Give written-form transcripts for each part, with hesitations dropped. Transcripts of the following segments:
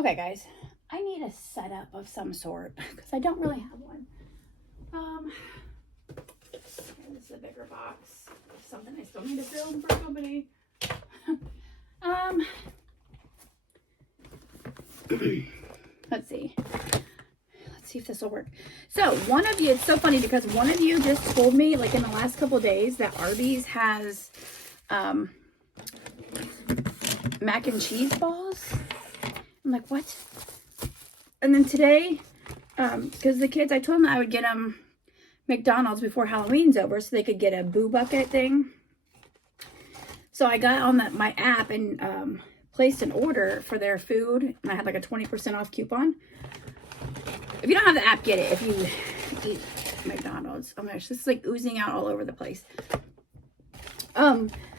Okay, guys, I need a setup of some sort because I don't really have one. This is a bigger box. Something I still need to film for company. Let's see. Let's see if this will work. So one of you, it's so funny because one of you just told me, like in the last couple of days, that Arby's has mac and cheese balls. I'm like, what? And then today, because the kids, I told them I would get them McDonald's before Halloween's over so they could get a boo bucket thing. So I got on my app and placed an order for their food, and I had like a 20% off coupon. If you don't have the app, get it if you eat McDonald's. Oh my gosh, this is like oozing out all over the place.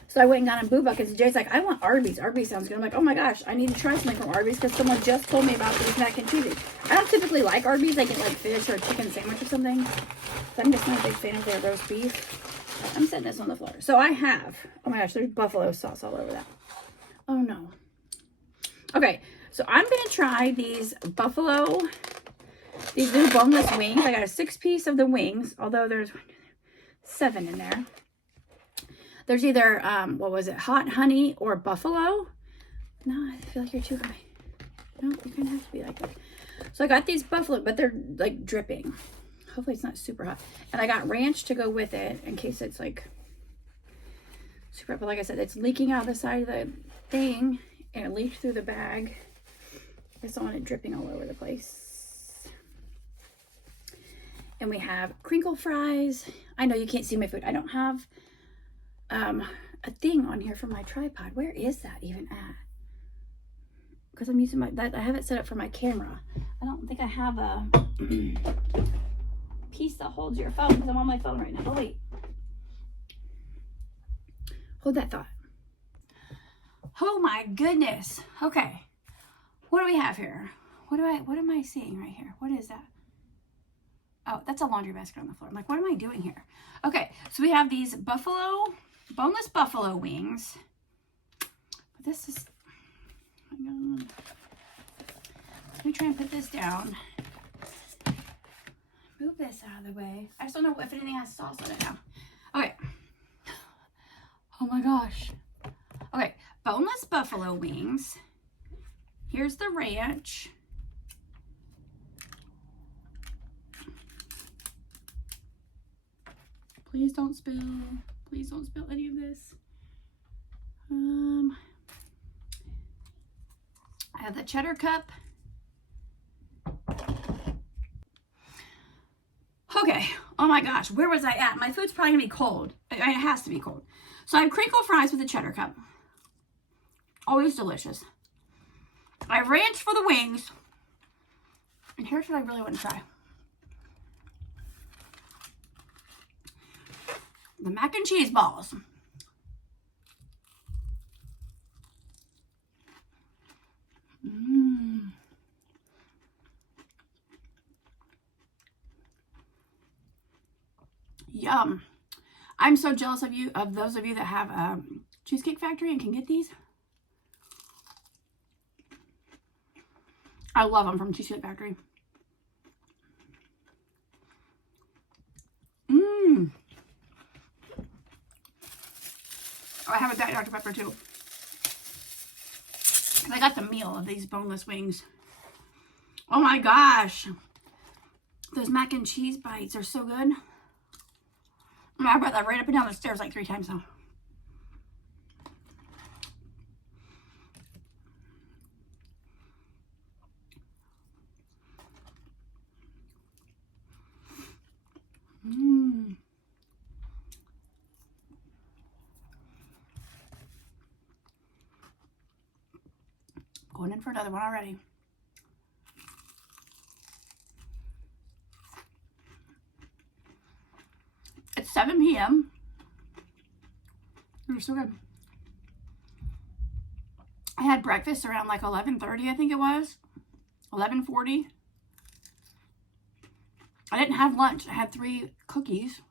So I went and got a boo buckets, and Jay's like, I want Arby's. Arby's sounds good. I'm like, oh my gosh, I need to try something from Arby's because someone just told me about these mac and cheese. I don't typically like Arby's. I get like fish or a chicken sandwich or something. So I'm just not a big fan of their roast beef. I'm setting this on the floor. So I have, oh my gosh, there's buffalo sauce all over that. Oh no. Okay, so I'm going to try these new boneless wings. I got a 6-piece of the wings, although there's 7 in there. There's either, what was it, hot honey or buffalo. No, I feel like you're too high. No, you're going to have to be like that. So I got these buffalo, but they're like dripping. Hopefully it's not super hot. And I got ranch to go with it in case it's like super hot. But like I said, it's leaking out the side of the thing. And it leaked through the bag. I saw it dripping all over the place. And we have crinkle fries. I know you can't see my food. I don't have a thing on here for my tripod. Where is that even at? Because I'm using I have it set up for my camera. I don't think I have a piece that holds your phone because I'm on my phone right now. Oh wait. Hold that thought. Oh my goodness. Okay. What do we have here? What am I seeing right here? What is that? Oh, that's a laundry basket on the floor. I'm like, what am I doing here? Okay, so we have these boneless buffalo wings. But this is, hang on. Let me try and put this down. Move this out of the way. I just don't know if anything has sauce on it now. Okay. Oh my gosh. Okay, boneless buffalo wings. Here's the ranch. Please don't spill. Please don't spill any of this. I have the cheddar cup. Okay. Oh my gosh. Where was I at? My food's probably gonna be cold. It has to be cold. So I have crinkle fries with the cheddar cup. Always delicious. I have ranch for the wings. And here's what I really want to try. The mac and cheese balls. Yum. I'm so jealous of those of you that have Cheesecake Factory and can get these. I love them from Cheesecake Factory. Oh, I have a Diet Dr. Pepper too. I got the meal of these boneless wings. Oh my gosh. Those mac and cheese bites are so good. I brought that right up and down the stairs like 3 times now. Going in for another one already. It's 7 p.m. They're so good. I had breakfast around like 11:30, I think it was. 11:40. I didn't have lunch. I had 3 cookies.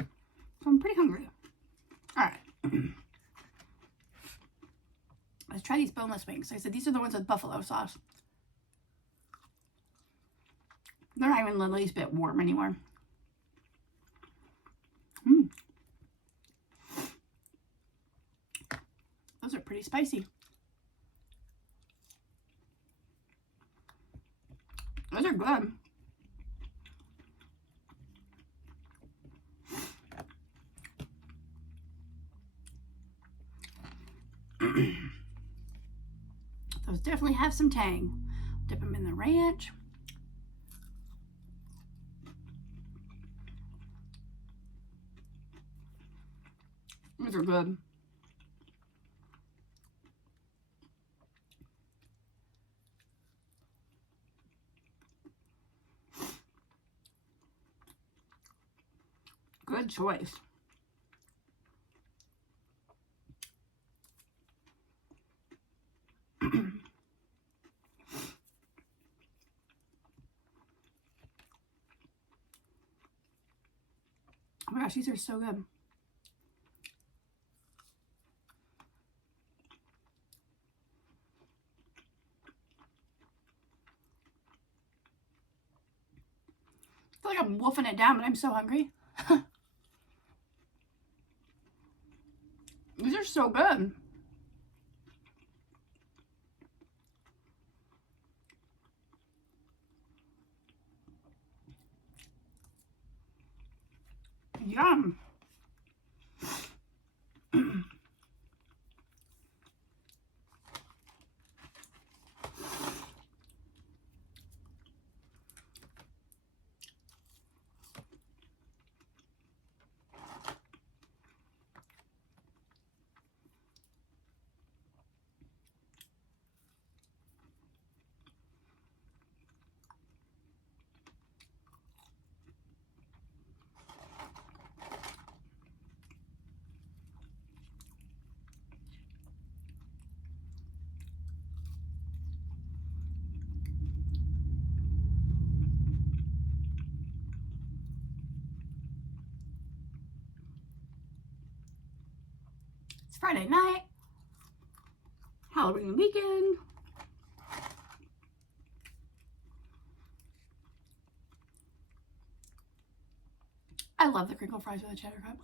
So I'm pretty hungry. All right. Let's try these boneless wings. Like I said, these are the ones with buffalo sauce. They're not even the least bit warm anymore. Those are pretty spicy. Those are good. Those definitely have some tang. Dip them in the ranch. These are good. Good choice. Oh my gosh, these are so good. I feel like I'm wolfing it down, but I'm so hungry. These are so good. Yum. It's Friday night, Halloween weekend. I love the crinkle fries with a cheddar cup.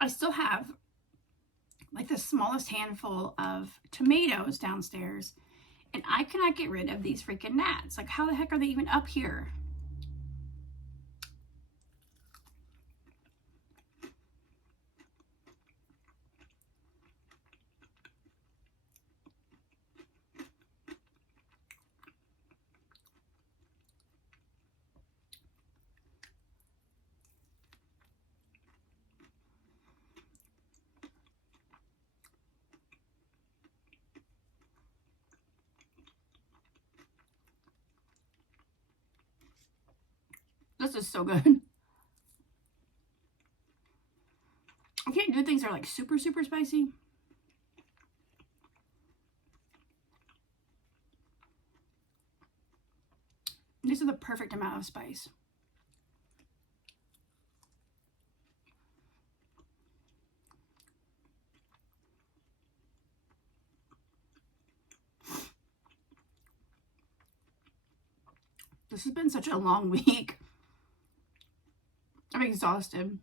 I still have like the smallest handful of tomatoes downstairs, and I cannot get rid of these freaking gnats. Like, how the heck are they even up here? This is so good. I can't do things that are like super, super spicy. These are the perfect amount of spice. This has been such a long week. I'm exhausted.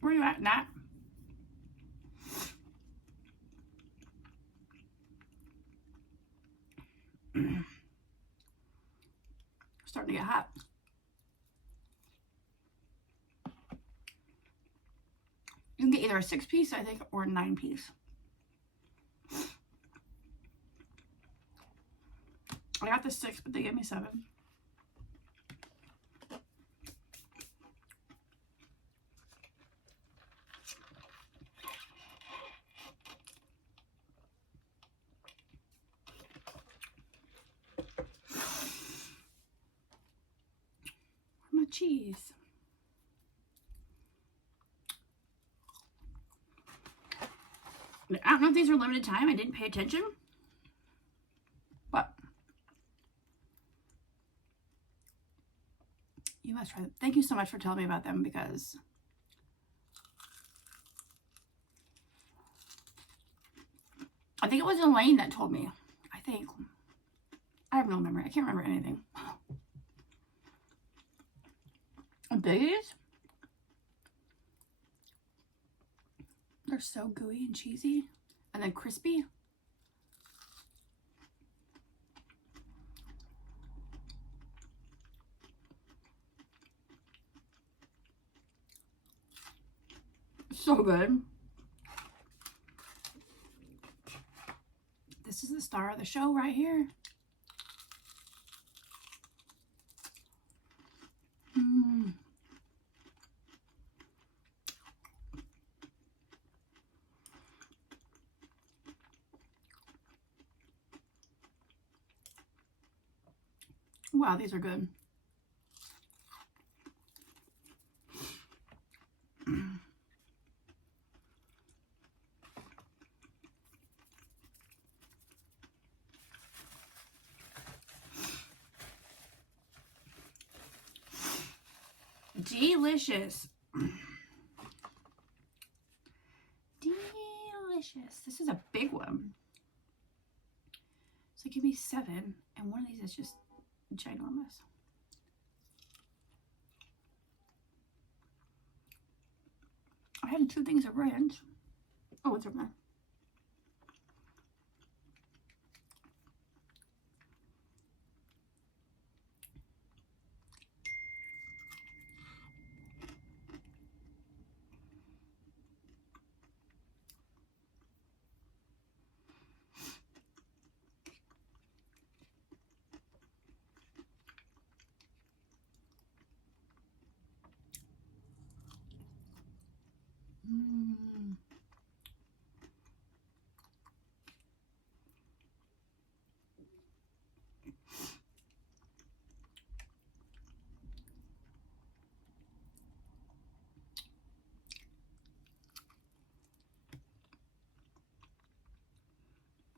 Where are you at, Nat? can get either a 6-piece, I think, or a 9-piece. I got the 6, but they gave me 7. My cheese. I don't know if these are limited time. I didn't pay attention. But you must try them. Thank you so much for telling me about them, because I think it was Elaine that told me. I think. I have no memory. I can't remember anything. And biggies? They're so gooey and cheesy. And then crispy. So good. This is the star of the show right here. Wow, these are good. Delicious. Delicious. This is a big one. So give me 7, and one of these is just ginormous. I had 2 things of ranch. Oh, it's over there.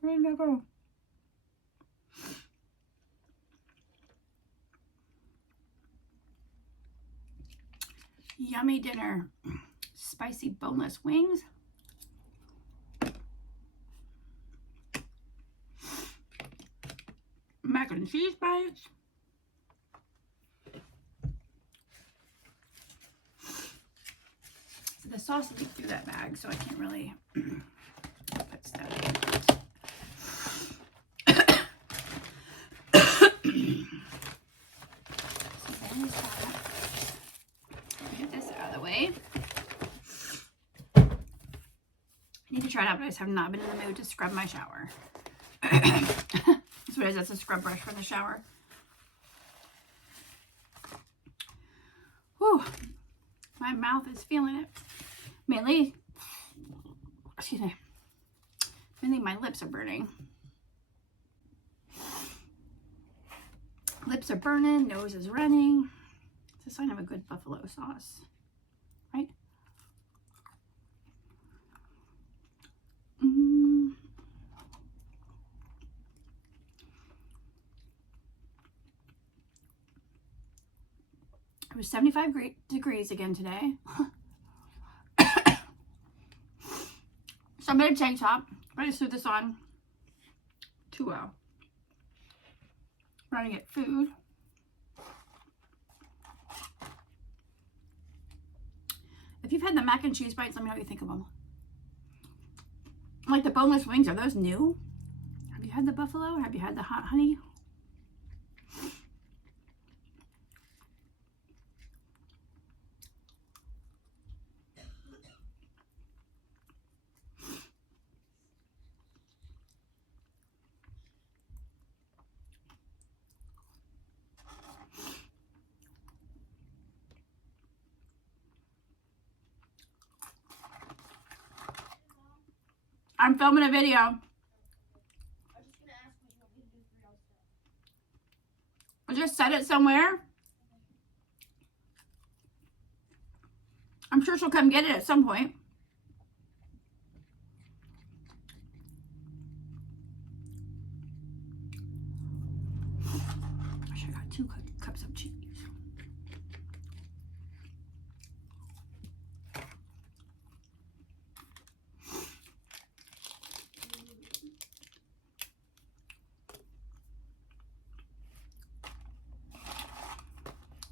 Where'd that go? Yummy dinner. Spicy boneless wings. Mac and cheese bites. So the sauce leaked through that bag, so I can't really put stuff in it. Get this out of the way. I need to try it out, but I just have not been in the mood to scrub my shower. That's what it is. That's a scrub brush for the shower. Whew. My mouth is feeling it. Mainly, excuse me. Mainly my lips are burning. Lips are burning, nose is running. It's a sign of a good buffalo sauce, right? It was 75 degrees again today. So I'm in a tank top. I just threw this on to trying to get food. If you've had the mac and cheese bites, let me know what you think of them. Like the boneless wings, are those new? Have you had the buffalo? Have you had the hot honey? I'm filming a video. I'll just set it somewhere. I'm sure she'll come get it at some point. I got 2 cups of cheese.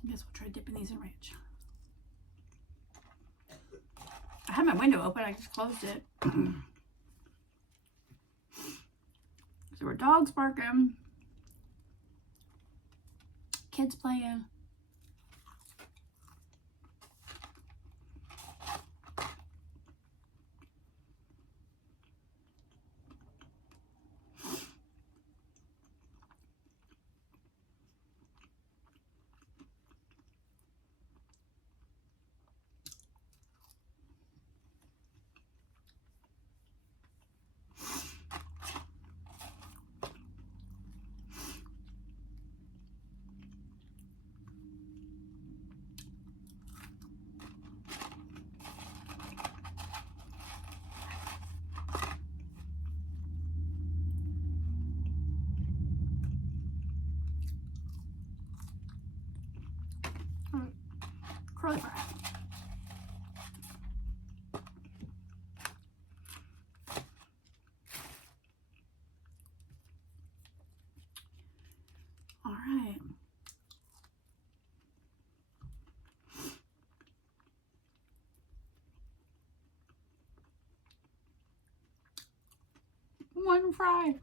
I guess we'll try dipping these in ranch. I had my window open, I just closed it. So there were dogs barking, kids playing. Curly fry. All right. One fry.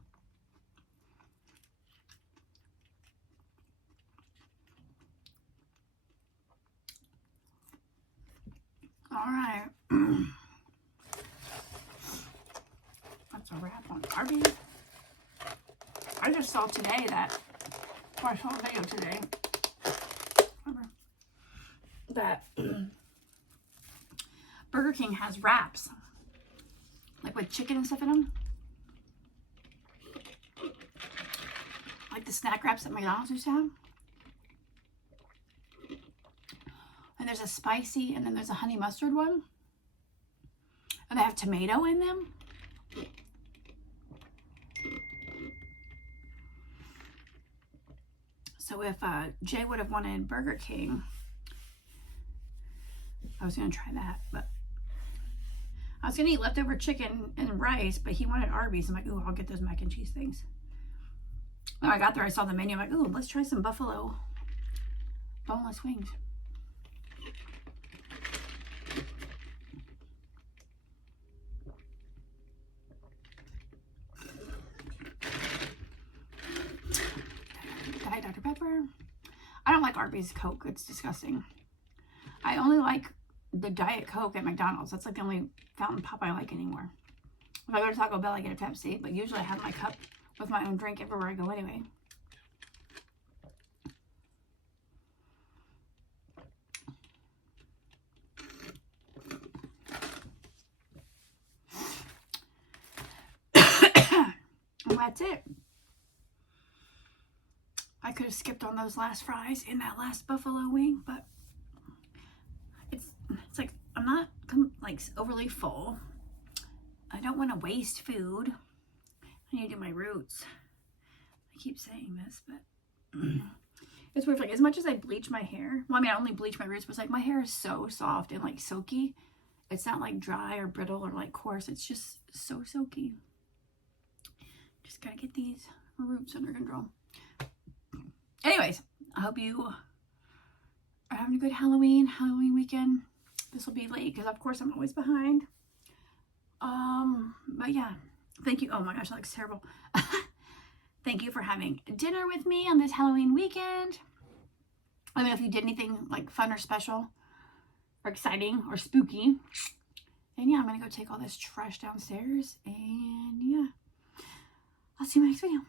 All right. That's a wrap on Arby's. I just saw today that, I saw a video today that Burger King has wraps, like with chicken and stuff in them. Like the snack wraps that McDonald's used to have. And there's a spicy, and then there's a honey mustard one. And they have tomato in them. So if Jay would have wanted Burger King, I was going to try that. But I was going to eat leftover chicken and rice, but he wanted Arby's. I'm like, ooh, I'll get those mac and cheese things. When I got there, I saw the menu. I'm like, ooh, let's try some buffalo boneless wings. Dr. Pepper. I don't like Arby's Coke. It's disgusting. I only like the Diet Coke at McDonald's. That's like the only fountain pop I like anymore. If I go to Taco Bell, I get a Pepsi, but usually I have my cup with my own drink everywhere I go anyway. And that's it. I could have skipped on those last fries in that last buffalo wing, but it's like I'm not like overly full. I don't want to waste food. I need to do my roots. I keep saying this, but it's weird. Like as much as I bleach my hair, well, I mean I only bleach my roots, but it's like my hair is so soft and like silky. It's not like dry or brittle or like coarse. It's just so silky. Just gotta get these roots under control. Anyways, I hope you are having a good Halloween weekend. This will be late because of course I'm always behind. But yeah, thank you. Oh my gosh, that looks terrible. Thank you for having dinner with me on this Halloween weekend. I don't know if you did anything like fun or special or exciting or spooky. And yeah, I'm gonna go take all this trash downstairs and yeah, I'll see you in my next video.